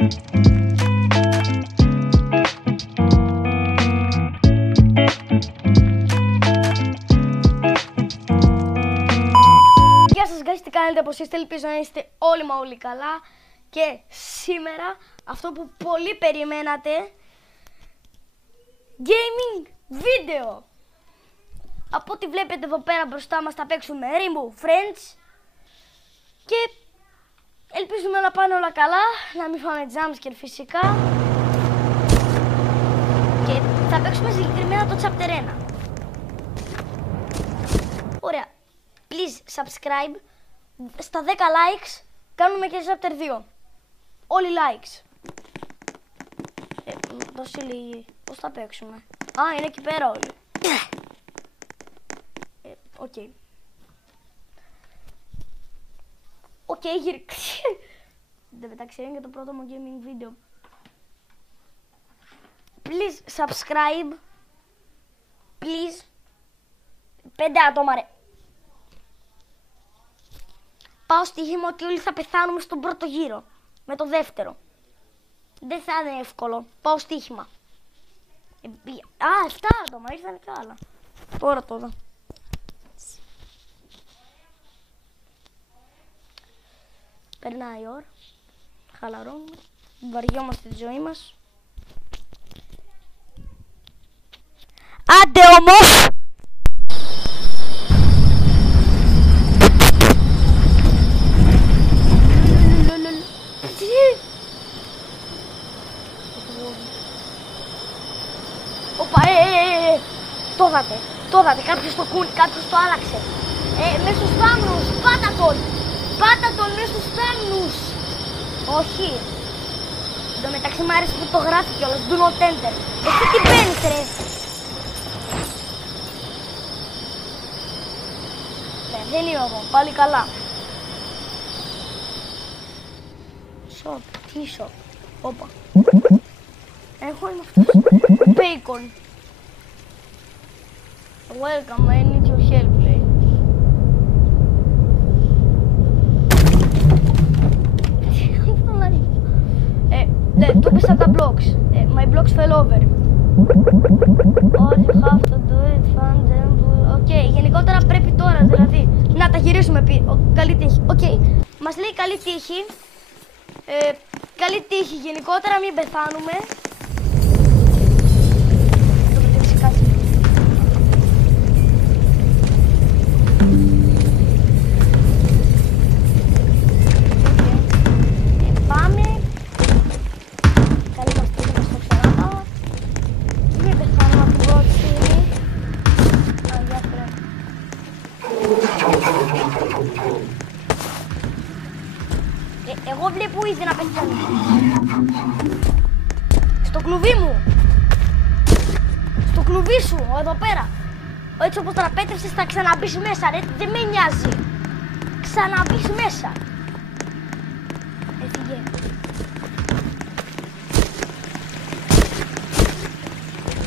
Γεια σας guys, τι κάνετε, πως είστε, ελπίζω να είστε όλοι μα όλοι καλά. Και σήμερα αυτό που πολύ περιμένατε, gaming βίντεο. Από ό,τι βλέπετε εδώ πέρα μπροστά μας θα παίξουμε Rainbow Friends και ελπίζουμε να πάνε όλα καλά, να μην φάμε jumpscare φυσικά. Και θα παίξουμε συγκεκριμένα το chapter 1. Ωραία. Please subscribe. Στα 10 likes κάνουμε και chapter 2. Όλοι likes. Δώσε λίγη. Πώς θα παίξουμε? Α, είναι εκεί πέρα όλοι. Οκ. Οκ, γύρω. Δεν μεταξύ είναι και το πρώτο μου gaming βίντεο. Please subscribe. Please. 5 άτομα ρε. Πάω στοίχημα ότι όλοι θα πεθάνουμε στον πρώτο γύρο. Με το δεύτερο. Δεν θα είναι εύκολο. Πάω στοίχημα. Α, 7 άτομα. Ήρθαν και άλλα. Τώρα το δω. Περνάει η ώρα. Χαλαρώνουμε. Βαριόμαστε τη ζωή μας. Άντε όμως! Οπα, το είδατε, κάποιος το κούνει, κάποιος το άλλαξε. Μες στους θάμνους, πάτα τον μες στους θάμνους. Όχι. Εν τω μεταξύ μ' άρεσε που το γράφει κιόλας, do not enter. Εσύ τι μπαίνεις ρε. Δεν είναι εγώ, πάλι καλά. Shop, τι shop, όπα. Έχω ένα αυτός, bacon. Welcome, I need your help, λέει. Του πήσα τα blocks. My blocks fell over. All you have to do is find them. Οκ, γενικότερα πρέπει τώρα, δηλαδή, να τα γυρίσουμε. Καλή τύχη. Οκ, μας λέει καλή τύχη. Καλή τύχη γενικότερα, μην πεθάνουμε. Εγώ βλέπω ήδη να πεθαίνει. Στο κλουβί μου. Στο κλουβί σου, εδώ πέρα. Έτσι όπως τραπέτευσες θα ξαναμπείς μέσα ρε. Δεν με νοιάζει. Ξαναμπείς μέσα. Έφυγε.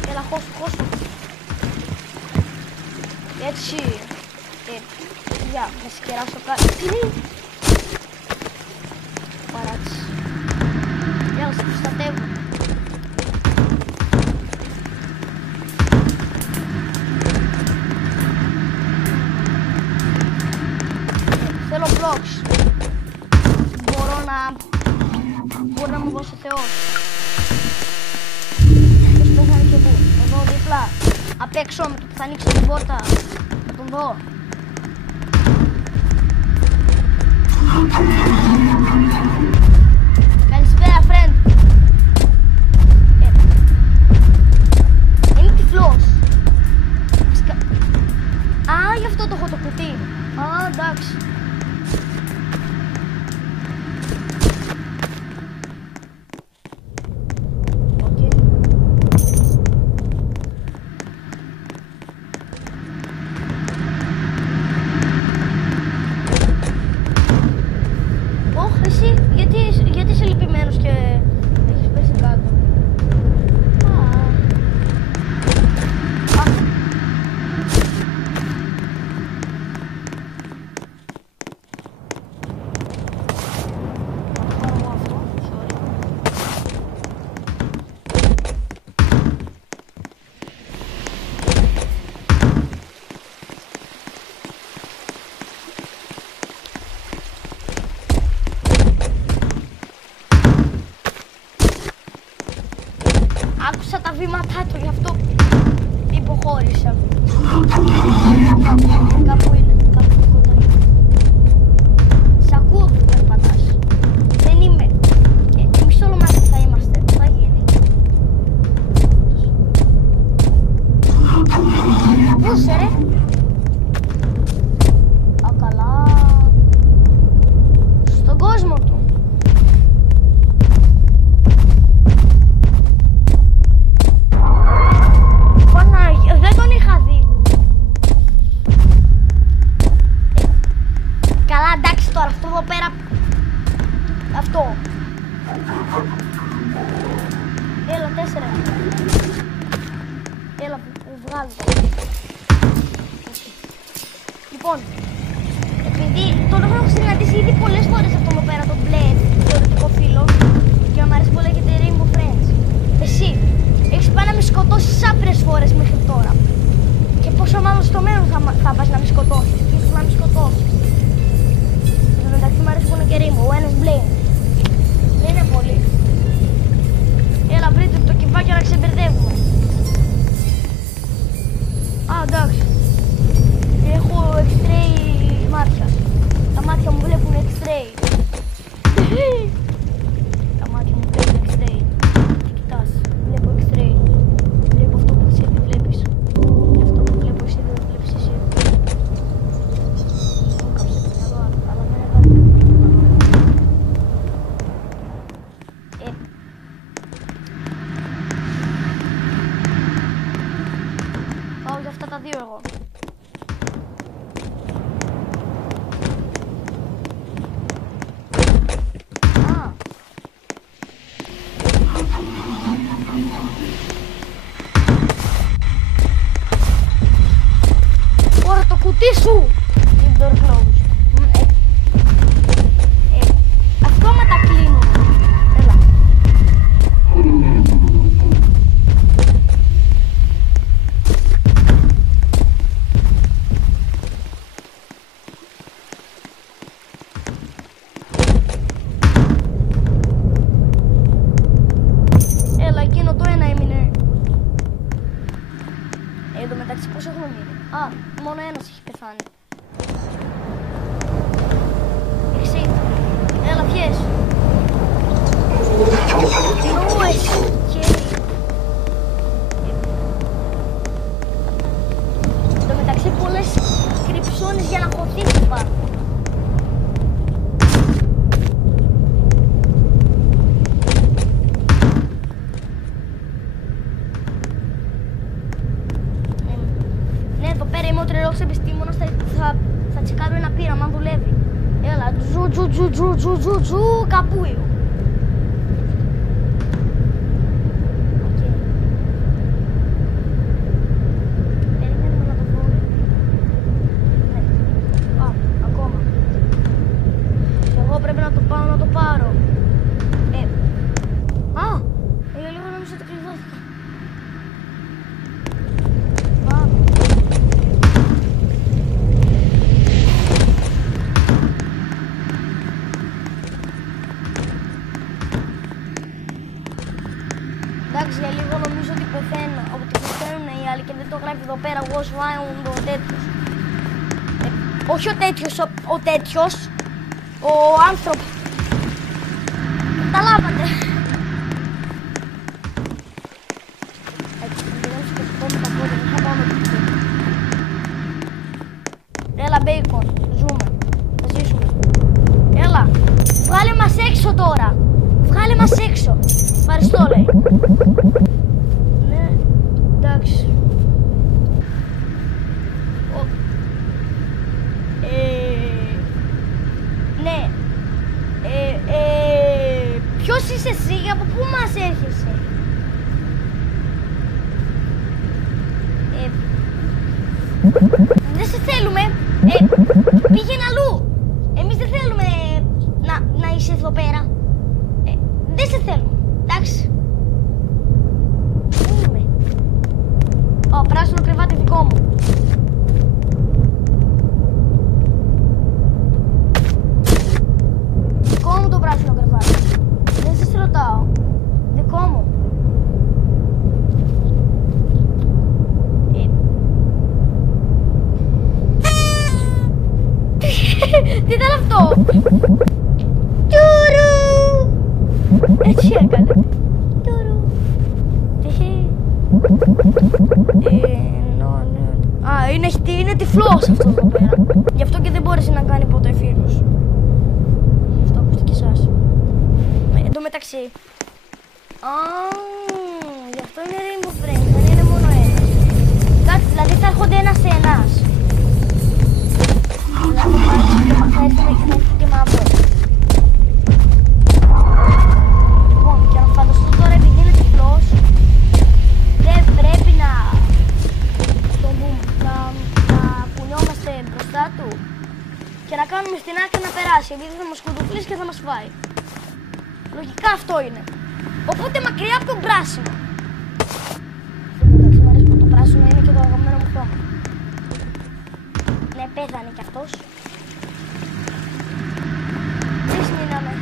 Έλα χώσου. Έτσι. Για να σκεράσω κάτι. Παράτσι. Για να σε προστατεύω. Θέλω blocks. Μπορεί να μου δώσει ο Θεός. Ποιος πέθανε και πού. Εδώ δίπλα. Απ' έξω με το που θα ανοίξει την πόρτα. Θα τον δω. Καλησπέρα, friend. Είναι τυφλός. Α, γι' αυτό το έχω το κουτί. Α, εντάξει. Γιατί Άκουσα τα βήματά του, γι' αυτό υποχώρησα. Κάπου είναι, κάπου κοντά είναι. Σ' ακούω που περπατάς. Δεν είμαι. Εμείς όλο μαζί θα είμαστε. Τι θα γίνει? Πού είσαι ρε? Α, καλά. Στον κόσμο του. Πανάγια, δεν τον είχα δει. Καλά, εντάξει τώρα, αυτό εδώ πέρα. Αυτό. Έλα, 4. Έλα, βγάλω. Λοιπόν, επειδή τον έχω συναντήσει ήδη πολλές φορές αυτό εδώ πέρα, το μπλε, το ερωτικό φίλο, και μου αρέσει που λέγεται Rainbow Friends. Εσύ, έχεις πάει να με σκοτώσεις άπειρες φορές μέχρι τώρα. Και πόσο μάλλον στο μέλλον θα πας να με σκοτώσεις. Και ίσως να με σκοτώσεις. Εν τω μεταξύ μου αρέσει που είναι και Rainbow, ο ένας μπλε. Δεν είναι πολύ. Έλα, βρείτε το κυβάκι να ξεμπερδεύουμε. Α, εντάξει. Έχω X-ray μάτια. Τα μάτια μου βλέπουν X-ray. Τα μάτια μου βλέπουν X-ray. Τι κοιτάς? Βλέπω X-ray. Βλέπω αυτό που εσύ δεν βλέπεις. Και αυτό που βλέπω εσύ δεν βλέπεις εσύ. Μου κάψε το μυαλό, αλλά δεν έβαλε τίποτα. Πάω για αυτά τα δύο εγώ. Τώρα το κουτί σου! Keep door closed. Αυτόματα κλείνουν. Έλα. Έλα, εκείνο το ένα έμεινε. Εν τω μεταξύ πόσο έχουν μείνει? Α, μόνο ένας έχει πεθάνει. Εξή. Έλα, πιες. Λούες. Εν τω μεταξύ πολλές κρυψώνεις για να χωθείς υπάρχουν. Είμαι ο τρελός επιστήμονας, θα τσεκάρω ένα πείραμα αν δουλεύει. Έλα, τζου, καπούιο. Περιμένουμε να το βρω. Ναι. Α, ακόμα. Εγώ πρέπει να το πάω να το πάρω. Για λίγο νομίζω ότι κλειδώθηκα. Εντάξει, για λίγο νομίζω ότι πεθαίνουν οι άλλοι και δεν το γράφει εδώ πέρα. Was found ο τέτοιος. Όχι ο τέτοιος, ο τέτοιος. Ο άνθρωπος. Καταλάβατε. Έτσι, θα γυρίσω και σηκώνω τα πόδια, δεν θα πάω με το. Έλα, μπέικον, ζούμε. Θα ζήσουμε. Έλα, βγάλε μας έξω τώρα. Βγάλε μας έξω. Ευχαριστώ, λέει. Ναι, εντάξει. Ναι. Ποιος είσαι εσύ, από πού μας έρχεσαι? Δεν σε θέλουμε. Πήγαινε αλλού. Εμείς δεν θέλουμε να είσαι εδώ πέρα. Δεν σε θέλουμε. Εντάξει. Πού είμαι? Πράσινο κρεβάτι δικό μου. Δικό μου το πράσινο κρεβάτι. Δεν σας ρωτάω. Δικό μου. Τουρου! Έτσι έκανε. Τουρου! Α, είναι τυφλός αυτό εδώ πέρα. Γι' αυτό και δεν μπόρεσε να κάνει ποτέ φίλους. Αυτό ακούστηκε εσάς. Εν τω μεταξύ. Γι' αυτό είναι Rainbow Friends, δεν είναι μόνο ένας. Κάτι, δηλαδή θα έρχονται ένας σε ένας. Δηλαδή θα έρθει και μαύρο. Λοιπόν, και να φανταστώ τώρα επειδή είναι τυφλός, δεν πρέπει να κουνιόμαστε μπροστά του και να κάνουμε στην άκρη να περάσει, επειδή θα μας κουδουπλήσει και θα μας φάει. Λογικά αυτό είναι. Οπότε μακριά από τον πράσινο. Εντάξει, μου αρέσει που το πράσινο είναι και το αγαπημένο μου χρώμα. Ναι, πέθανε κι αυτός. Τρεις μείναμε.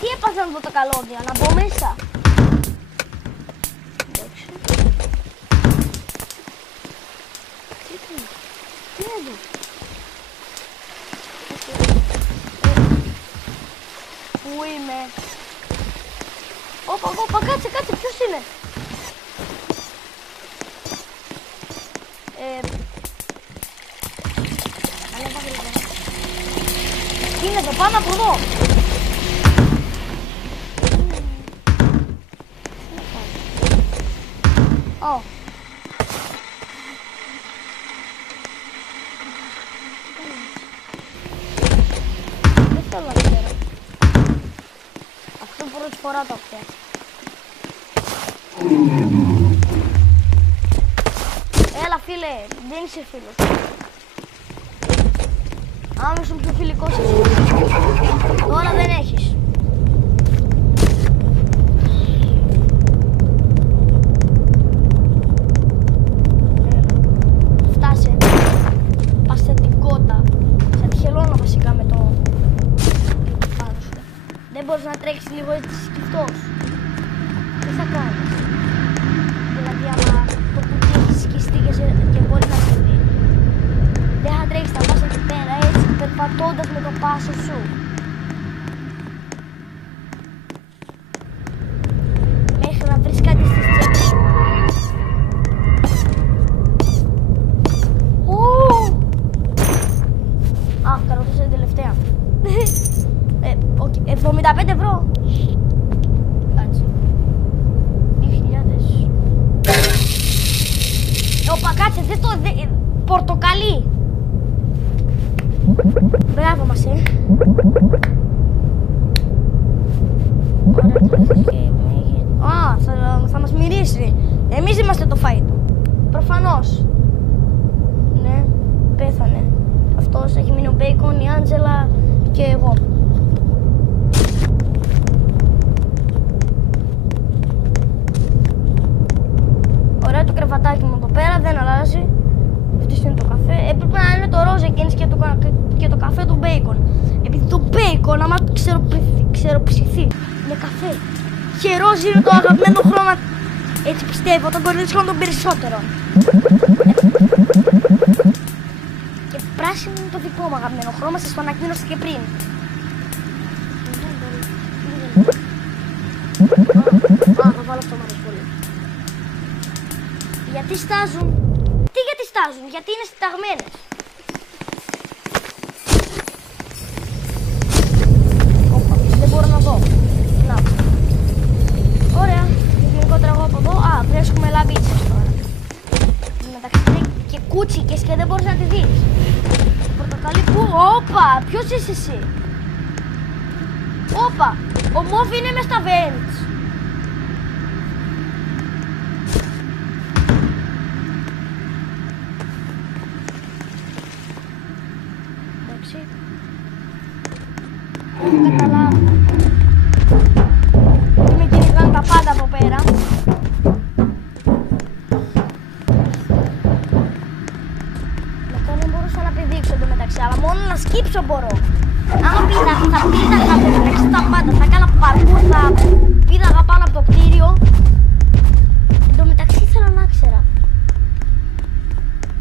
Τι έπαθαν εδώ τα καλώδια, να μπω μέσα. Εντάξει. Τι είναι εδώ. Πού είμαι. Όπα, κάτσε, ποιος είναι. Ανέβα γρήγορα. Τι είναι εδώ, πάμε από εδώ. Ω. Δεν θέλω να ξέρω. Αυτό πρώτη φορά το έχω. Έλα φίλε, δεν είσαι φίλος. Άμα ήσουν πιο φιλικός εσύ. Τώρα δεν έχεις. Φτάσε. Πασθετικότα. Σαν τη χελώνα βασικά με το πάνω σου. Δεν μπορείς να τρέξεις λίγο έτσι σκυφτός. Τι θα κάνεις. Δηλαδή άμα το κουτί έχει σκιστεί και μπορεί να σε δει. Δεν θα τρέξεις, θα πας εκεί πέρα έτσι περπατώντας με το πάσο σου. Μέχρι να βρεις κάτι στις τσέπες σου. Α, καροτούσα την τελευταία. 75 ευρώ. Κάτσε. 2.000. Όπα, κάτσε, δεν το... Πορτοκαλί. Μπράβο μας, Α, θα μας μυρίσει. Εμείς είμαστε το φαΐ του. Προφανώς. Ναι, πέθανε. Αυτός έχει μείνει ο Μπέικον, η Άντζελα και εγώ. Ωραία το κρεβατάκι μου εδώ πέρα, δεν αλλάζει. Αυτός είναι το καφέ. Έπρεπε να είναι το ροζ εκείνης και το καφέ του Μπέικον. Επειδή το Μπέικον, άμα ξεροψηθεί με καφέ και ροζ είναι το αγαπημένο χρώμα, έτσι πιστεύω, των κορίτσιων των περισσότερων. Και πράσινο είναι το δικό μου αγαπημένο χρώμα, σας το ανακοίνωσα και πριν. Θα βάλω αυτό μάλλον πολύ. Γιατί στάζουν. Τι γιατί στάζουν, γιατί είναι συνταγμένες. Δεν μπορώ να δω. Να. Ωραία. Γενικότερα εγώ από εδώ. Α, βρίσκουμε λαμπίτσες τώρα. Μεταξύ και κούτσικες και δεν μπορείς να τη δεις. Πορτοκαλί που. Όπα, ποιος είσαι εσύ. Όπα, ο Μόβ είναι μες στα βέντς. Δεν καταλάβω. Με κυνηγάνε τα πάντα από πέρα. Μετά δεν μπορούσα να πηδήξω εντωμεταξύ, αλλά μόνο να σκύψω μπορώ. Άμα θα πήδαγα μεταξύ τα πάντα, θα έκανα παρκούρ, θα πήδαγα πάνω από το κτίριο. Εντωμεταξύ ξέρα.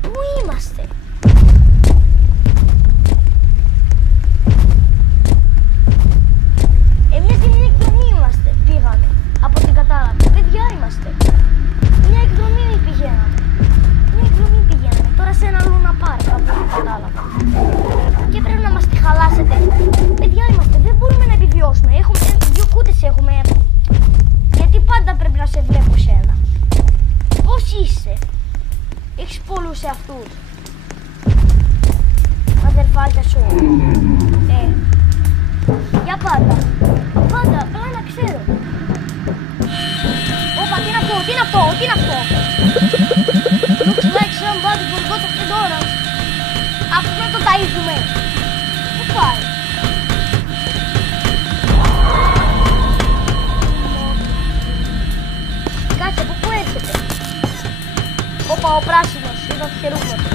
Πού είμαστε? Εμείς σε μια εκδρομή είμαστε, πήγαμε. Από την κατάλαβα. Παιδιά είμαστε. Μια εκδρομή πηγαίναμε. Τώρα σε ένα Λούνα Πάρκ, από ό,τι κατάλαβα. Και πρέπει να μας τη χαλάσετε. Παιδιά είμαστε, δεν μπορούμε να επιβιώσουμε. Έχουμε δύο κούτες έχουμε. Γιατί πάντα πρέπει να σε βλέπω σένα? Πώς είσαι? Έχεις πολλούς εαυτούς. Αδερφάκια σου. Για πάντα. Πάντα, απλά να ξέρω. Όπα, τι είναι αυτό, τι είναι αυτό, τι είναι αυτό? Looks like somebody forgot of the door. Αφού να το ταΐζουμε. Πού πάει? Κάτσε, από πού έρχεται? Όπα, ο πράσινος, είδα το χερούγλο του.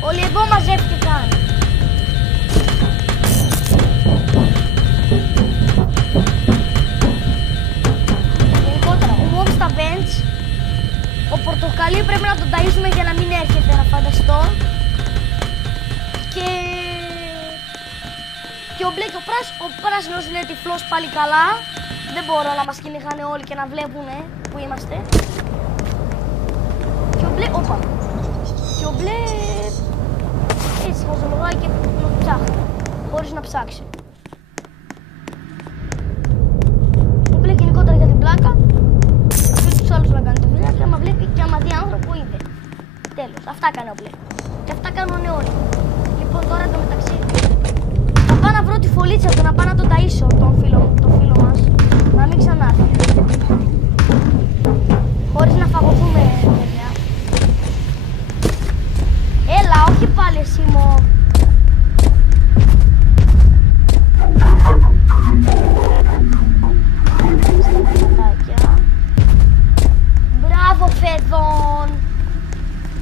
Όλοι εδώ μαζεύτηκαν. Γενικότερα, ο Μόμπ στα vents, ο πορτοκαλί πρέπει να τον ταΐζουμε για να μην έρχεται, να φανταστώ. Και ο μπλε και ο πράσινος είναι τυφλός πάλι καλά. Δεν μπορώ να μας κυνηγάνε όλοι και να βλέπουνε που είμαστε. Και ο μπλε, όπα. Και ο μπλε έτσι χαζολογάει και να ψάχνει, χωρίς να ψάξει. Ο μπλε γενικότερα για την πλάκα, αφήνει τους άλλους να κάνει τη δουλειά και άμα βλέπει και άμα δει άνθρωπο είδε. Τέλος, αυτά κάνει ο μπλε. Και αυτά κάνουν όλοι. Λοιπόν τώρα εντωμεταξύ θα πάω να βρω τη φωλίτσα του, να πάω να τον ταΐσω τον φίλο μας, να μην ξανάρθει. Χωρίς να φαγωθούμε, παιδιά. Έλα, όχι πάλι εσύ μου. Μπράβο Φέδων.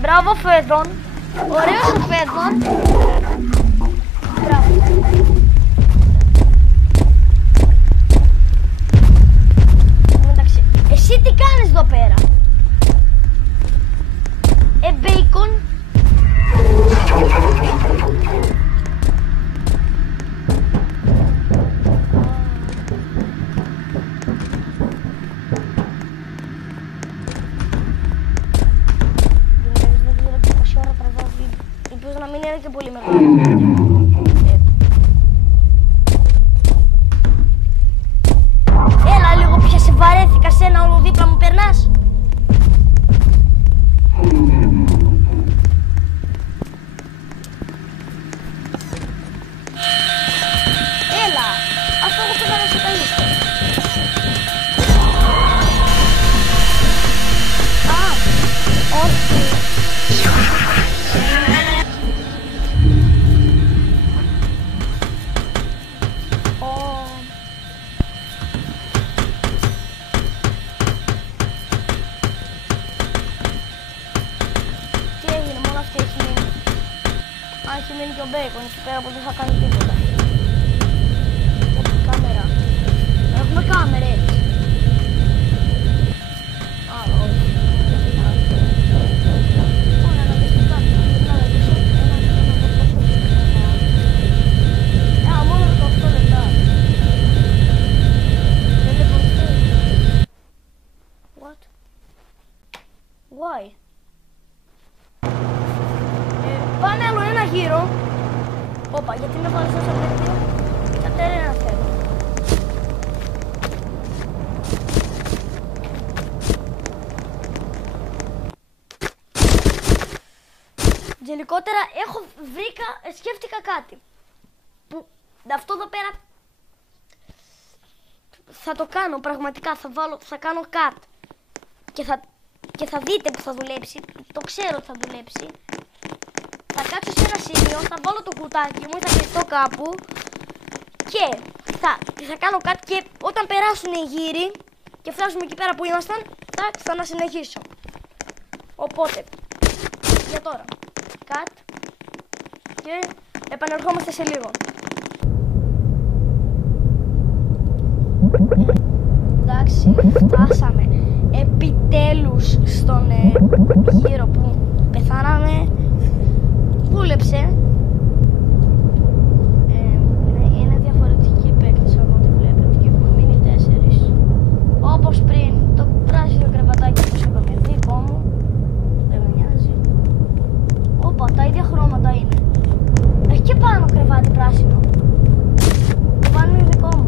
Μπράβο Φέδων. Ωραίος ο Φέδων. Μπράβο. Εντάξει, εσύ τι κάνεις εδώ πέρα? Μπέικον. Ελπίζω να μην είναι και πολύ μεγάλο. Έλα λίγο πια, σε βαρέθηκα, σένα όλο δίπλα μου περνάς. Έλα, αυτό εγώ πήγα να σε καλύψω. Α, όχι. Έχει μείνει και ο Μπέικον εκεί πέρα που δεν θα κάνει τίποτα. Κάμερα. Έχουμε κάμερες. Α, όχι. Ωραία, να δεις κάτι. Μόνο 18 λεπτά. Δεν είναι πολύ. What? Why? Πάμε άλλο ένα γύρο. Όπα, γιατί με βάλεις τόσο απαιτήριο? Κατέρενα θέλω. Γενικότερα σκέφτηκα κάτι. Που αυτό εδώ πέρα θα το κάνω πραγματικά, θα κάνω cut. Και θα δείτε που θα δουλέψει, το ξέρω ότι θα δουλέψει. Θα κάτσω σε ένα σημείο, θα βάλω το κουτάκι μου, θα κλειστώ κάπου και θα κάνω κάτι και όταν περάσουν οι γύροι και φτάσουμε εκεί πέρα που ήμασταν, θα ξανασυνεχίσω. Οπότε, για τώρα, cut και επανερχόμαστε σε λίγο. Εντάξει, φτάσαμε επιτέλους στον γύρο που πεθάναμε. Δούλεψε. Είναι διαφορετική παίκτης από ό,τι βλέπετε και έχουμε μείνει 4. Όπως πριν, το πράσινο κρεβατάκι που είπαμε δικό μου. Δεν με νοιάζει. Όπα, τα ίδια χρώματα είναι. Έχει και πάνω κρεβάτι πράσινο. Το πάνω είναι δικό μου.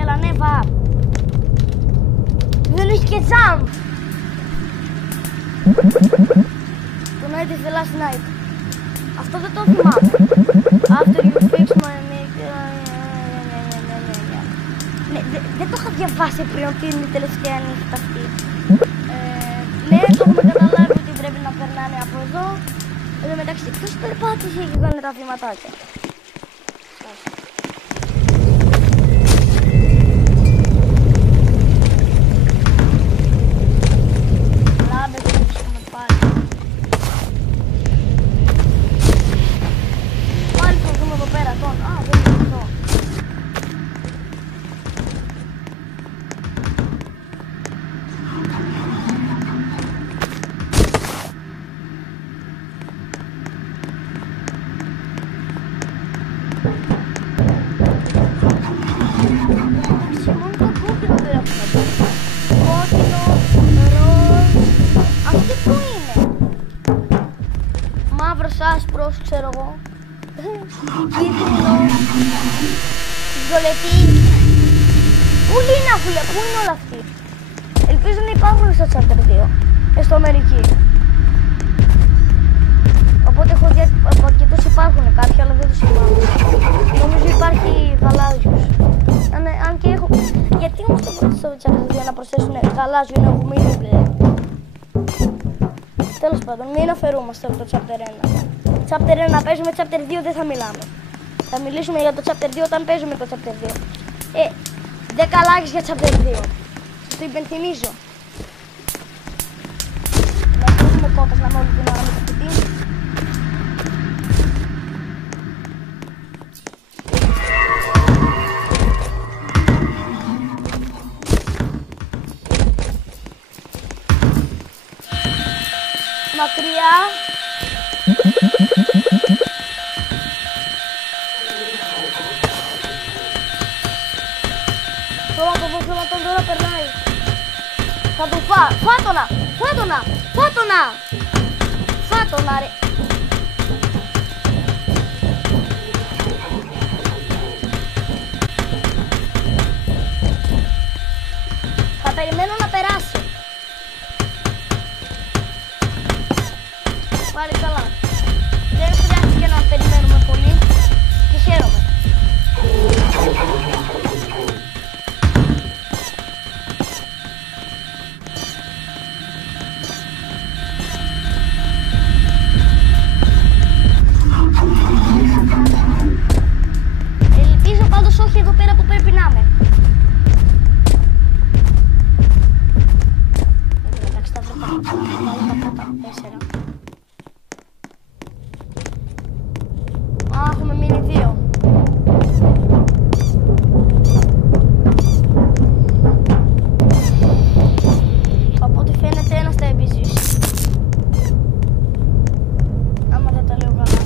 Έλα, ναι, βα. Δεν έχει και jump. Το night is the last night. Αυτό δεν το θυμάμαι. After you fix my make... Ναι, δεν το είχα διαβάσει πριν ότι είναι η τελευταία νύχτα αυτή. Ναι, το έχουμε καταλάβει ότι πρέπει να περνάνε από εδώ. Εδώ μεταξύ, ποιος περπάτησε και έκανε τα βηματάκια. Λάμπες δεν βρίσκουμε πάλι. Πάλι θα δούμε εδώ πέρα τον. Α, δεν είναι εδώ. Άσπρος, ξέρω εγώ. Κίτρινο. Βιολετή. Πού είναι αφού, πού είναι όλα αυτοί. Ελπίζω να υπάρχουν στο chapter 2. Στο Αμερική. Οπότε έχω δει αρκετούς υπάρχουν κάποιοι, αλλά δεν τους θυμάμαι. Νομίζω υπάρχει γαλάζιος. Αν και έχω... Γιατί όμως το πρώτο στο chapter 2 να προσθέσουν γαλάζιο είναι έχουμε ήδη μπλε. Τέλος πάντων, μην αφαιρούμαστε από το chapter 1. Chapter 1 παίζουμε, chapter 2 δεν θα μιλάμε. Θα μιλήσουμε για το chapter 2 όταν παίζουμε το chapter 2. 10 likes για chapter 2. Σας το υπενθυμίζω. Να ακούσουμε κότας να είμαι όλη την ώρα με το κουτί. Μακριά. Τώρα περνάει. Θα τον φάτονα, φάτονα ρε. Θα περιμένω να περάσει. Πάλι καλά. Δεν χρειάζεται να περιμένουμε πολύ και χαίρομαι. Ελπίζω πάντως όχι εδώ πέρα που πρέπει να είμαι. Εντάξει, θα βρω τα πρώτα 4. Έχουμε μείνει 2. Από ό,τι φαίνεται ένας θα επιζήσει. Άμα δεν τα λέω καλά.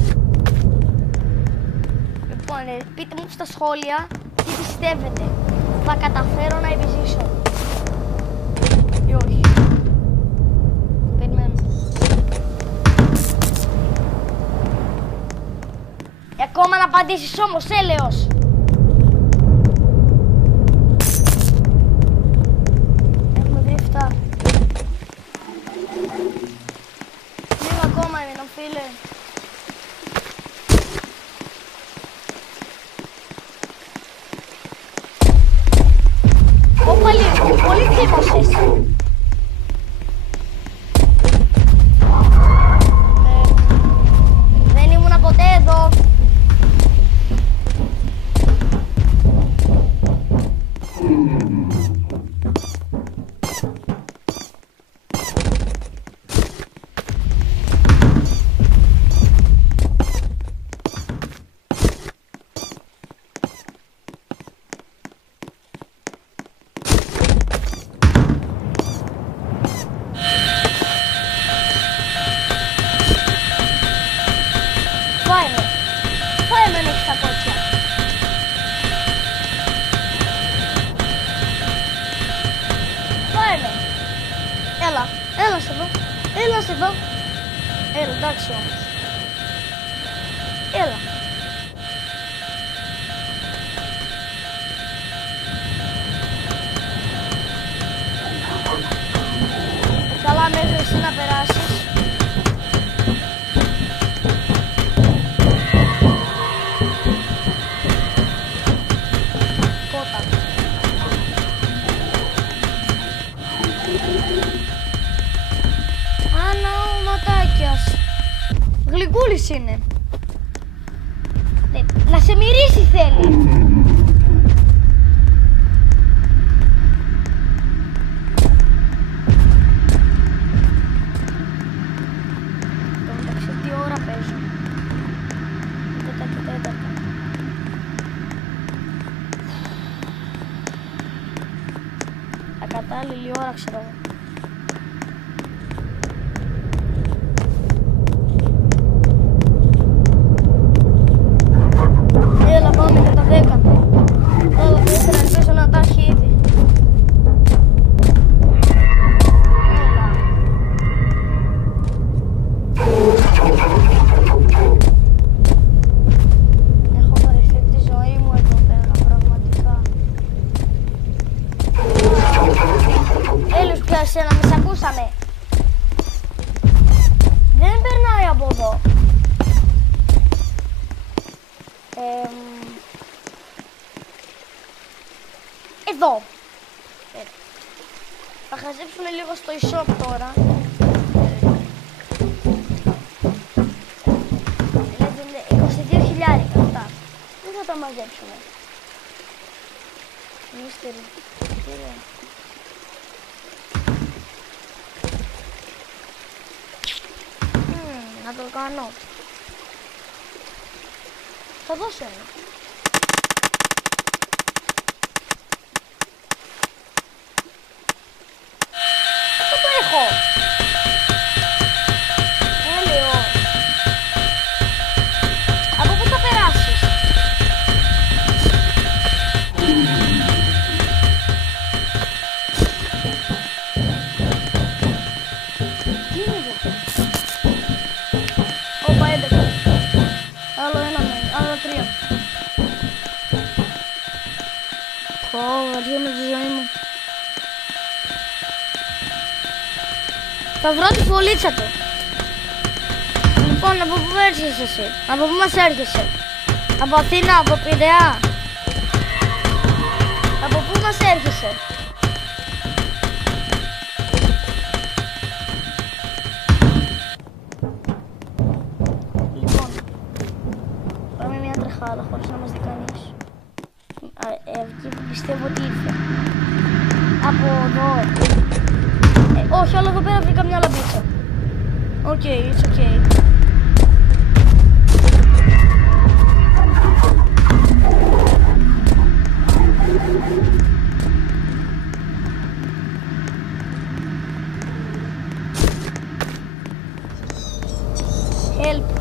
Λοιπόν, πείτε μου στα σχόλια τι πιστεύετε. Θα καταφέρω να επιζήσω ή όχι. Περιμένω. Ακόμα να απαντήσεις όμως, έλεος. Έχουμε βρει 7. Λίγο ακόμα είναι, φίλε. Όπα λίγο, πολύ θύμωσες. Δεν ήμουν ποτέ εδώ. είσαι εδώ. Έλα, εντάξει όμως. Έλα. Καλά μέχρι εσύ να περάσεις. Κότα. Άνα ο ματάκιας. Γλυκούλης είναι. Να σε μυρίσει θέλει. Κατάλληλη ώρα ξέρω εγώ. Έλα πάμε για τα 10. Έλα θα ήθελα να ελπίσω να τα έχει ήδη. Έχω βαρεθεί τη ζωή μου εδώ πέρα πραγματικά. Έλος πια εσένα, μη σ' ακούσαμε. Δεν περνάει από εδώ. Εδώ. Θα χαζέψουμε λίγο στο e-shop τώρα. Είναι 22.000 αυτά. Δεν θα τα μαζέψουμε. Μίστερη. Να το κάνω. Θα δώσω ένα. Αυτό το έχω. Έλεος. Από πού θα περάσεις? Τι είναι εδώ? Όπα 11. Άλλο ένα με, άλλο 3. Πω, βαριέμαι τη ζωή μου. Θα βρω τη φωλίτσα του. Λοιπόν, από πού έρχεσαι εσύ? Από πού μας έρχεσαι? Από Αθήνα, από Πειραιά? Από πού μας έρχεσαι? Λοιπόν, πάμε μια τρεχάδα χωρίς να μας δει κανείς. Εκεί που πιστεύω ότι ήρθε. Από εδώ. Όχι, αλλά εδώ πέρα βρήκα μια λαμπίτσα. Οκ, it's okay. Help.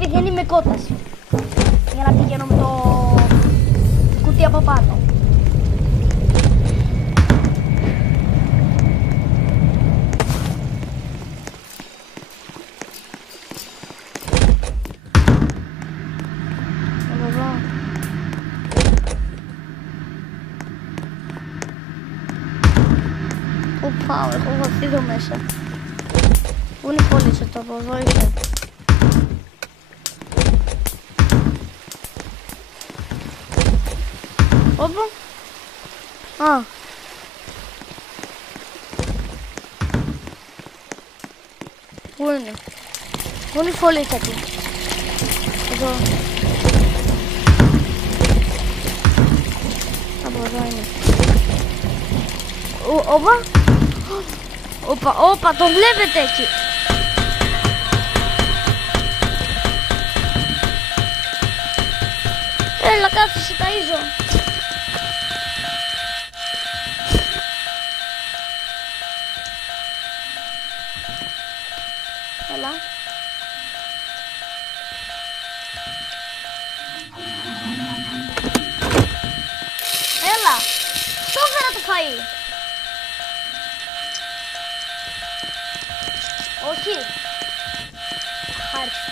Πηγαίνει με κόταση για να πηγαίνω με το κουτί από πάνω. Εδώ. Πού πάω, έχω βαθεί εδώ μέσα. Πού είναι η φωλίτσα το από εδώ ήρθε? Όπα. Α. Πού είναι? Πού είναι η φωλίτσα του? Εδώ. Από εδώ είναι. Όπα. Όπα, το βλέπετε εκεί. Έλα, κάτσε, σε ταΐζω. Έλα. φαΐ. Όχι. Χάρισε.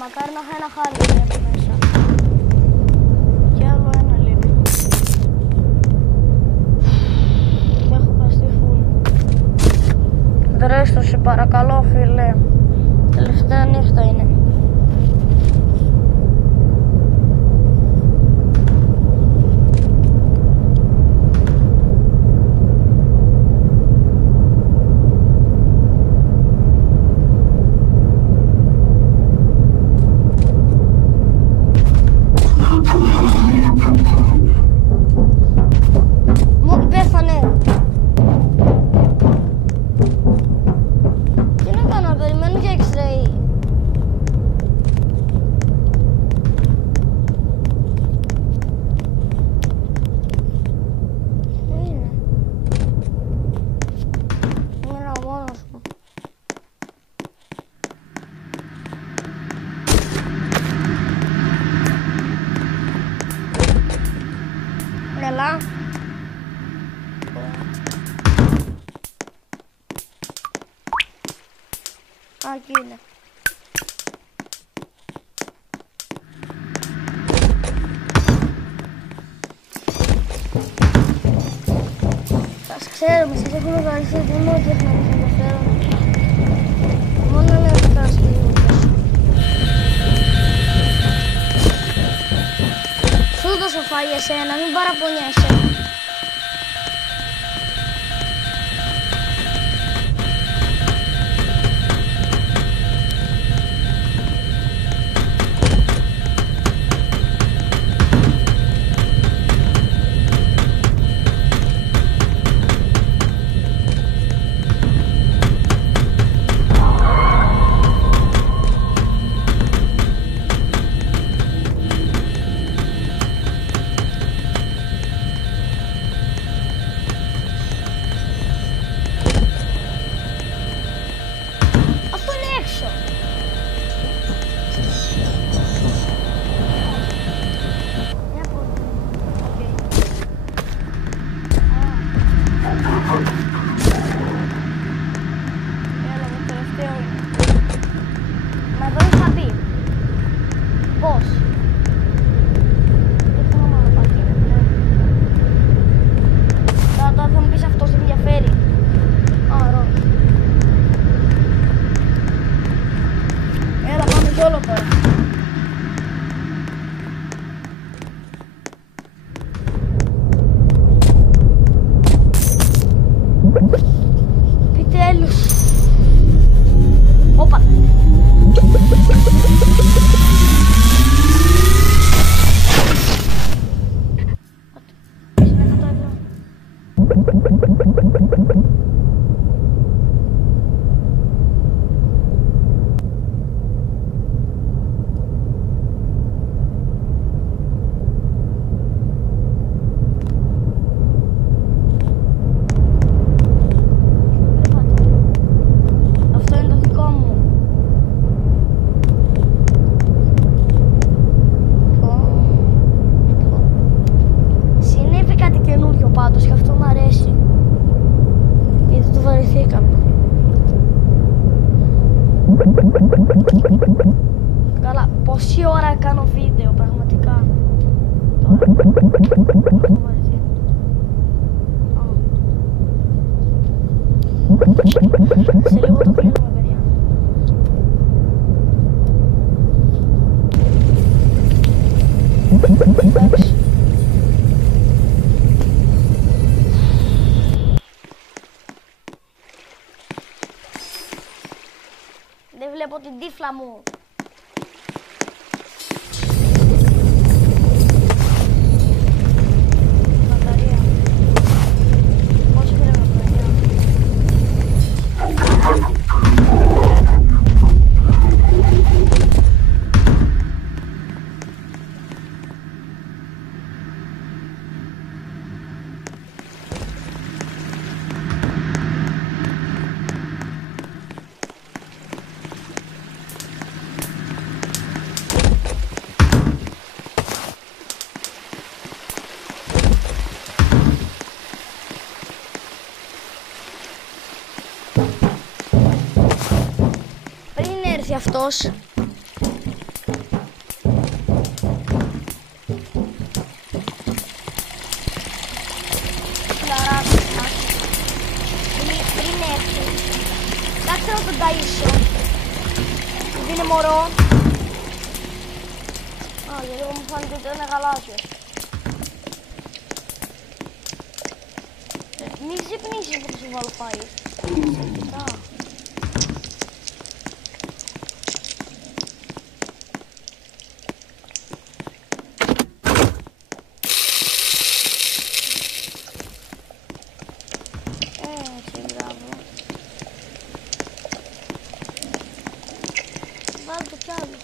Μακάρι να είχα ένα χάρτη εδώ μέσα. Και άλλο ένα λείπει. Έχω παστεί φουλ. Δρέστο σε παρακαλώ φίλε. Τελευταία νύχτα είναι. Έλα. Α, εκεί είναι. Σας ξέρουμε, σας έχουν οργανιστεί τι μόνο και έχουμε ενδιαφέρον. Μόνο να φτάσει στη δουλειά. Σου δώσω φάει εσένα, μην παραπονιέσαι. Πάντως και αυτό μου αρέσει. Γιατί το βαρεθήκαμε. Καλά, πόση ώρα κάνω βίντεο πραγματικά. Τώρα έχω βαρεθεί. Σε λίγο το κλείνουμε, παιδιά. Εντάξει. Δεν βλέπω την τύφλα μου. Μπαταρία. Πόσο χρόνο μπαταρία. αυτός. Πριν έρθει, κάτσε να τον ταΐσω. Επειδή είναι μωρό. Γιατί μου φάνηκε ότι είναι γαλάζιος. Μη ξυπνήσεις που σου βάλω φάι. Κοιτά. Έτσι, μπράβο. Βάλω το κι άλλο.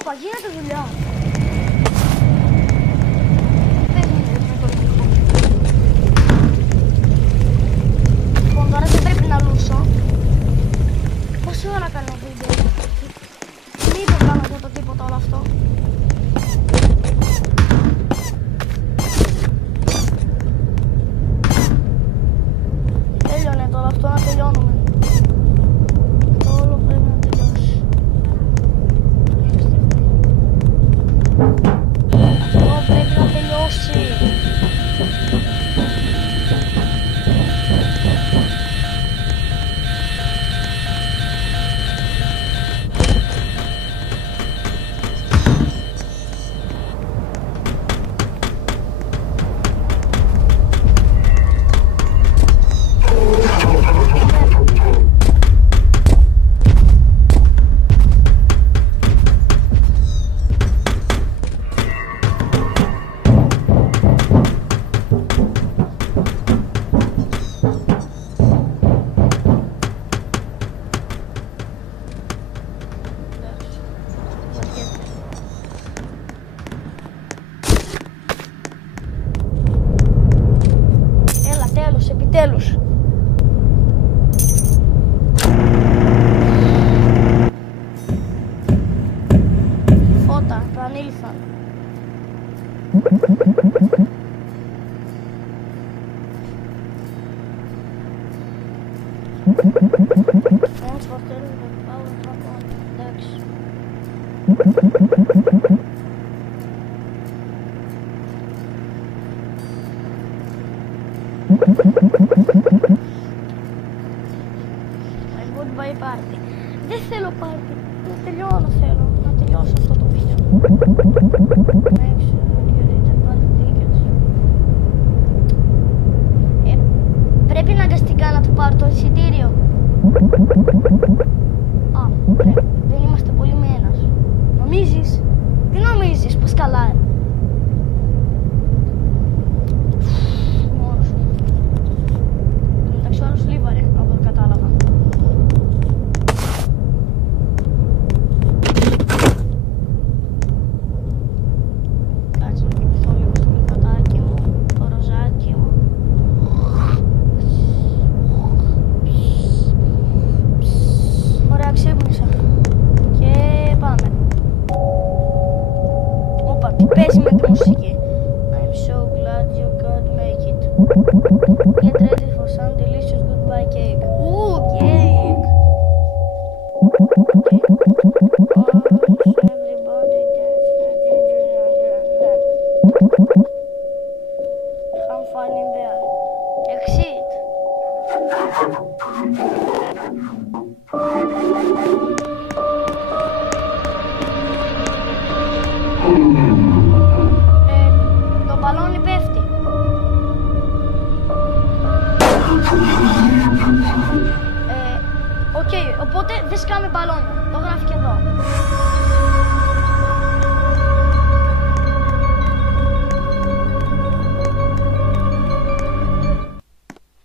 Όπα, γίνεται δουλειά. Λοιπόν, τώρα δεν πρέπει να λούσω. Πόση ώρα κάνω βίντεο. Μην το κάνω αυτό το τίποτα όλο αυτό. Τέλειωνε τώρα αυτό, να τελειώνουμε. Αυτό όλο πρέπει να τελειώσει. επιτέλους. Φώτα, επανήλθαν. Εντάξει. Goodbye party. Δεν θέλω party. Να τελειώνω θέλω. Να τελειώσω αυτό το βίντεο. Πρέπει αναγκαστικά να του πάρω το εισιτήριο. Α, δεν είμαστε πολύ με ένας. Νομίζεις? Τι νομίζεις, πως καλά. Μόνος μου. Εντάξει, ο άλλος λίβαρε, από ό,τι κατάλαβα. Κάτσε να κοιμηθώ λίγο στο κρεβατάκι μου, το ροζάκι μου. Ωραία, ξύπνησα. Και πάμε. Όπα, τι παίζει με τη μουσική. I'm so glad you could make it. Get ready for some delicious goodbye cake. Ooh, cake! Everybody have fun in there. Exit. Το μπαλόνι πέφτει. Οκ, οπότε δεν σκάμε μπαλόνια. Το γράφει και εδώ.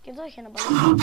Και εδώ έχει ένα μπαλόνι.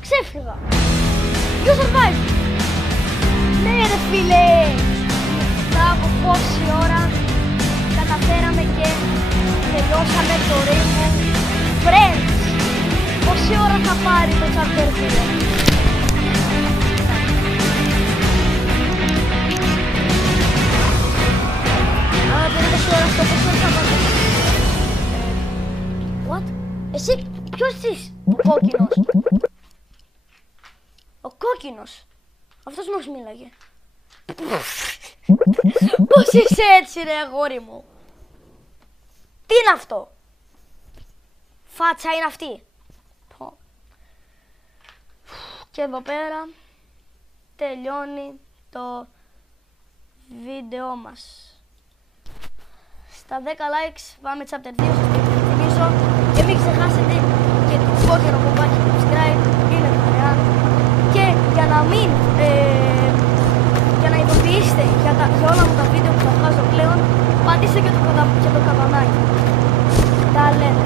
Ξέφυγα. You survived. Ναι ρε φίλε. Μετά από πόση ώρα καταφέραμε και τελειώσαμε το Rainbow Friends. Πόση ώρα θα πάρει το chapter 2? Άρα δεν είναι τώρα αυτό, πόση ώρα θα πάρει? What? Εσύ, ποιος είσαι? Ο κόκκινος. Ο κόκκινος. Αυτός μας μίλαγε. Πώς είσαι έτσι ρε αγόρι μου? Τι είναι αυτό? Φάτσα είναι αυτή? Και εδώ πέρα τελειώνει το βίντεο μας. Στα 10 likes πάμε chapter 2. Σας θυμίζω και μην ξεχάσετε και το κόκκινο κομμάτι του subscribe, είναι δωρεάν. Και για να μην για να ειδοποιήσετε για όλα μου τα βίντεο που θα βγάζω πλέον, πατήστε και το καμπανάκι. Τα λέμε.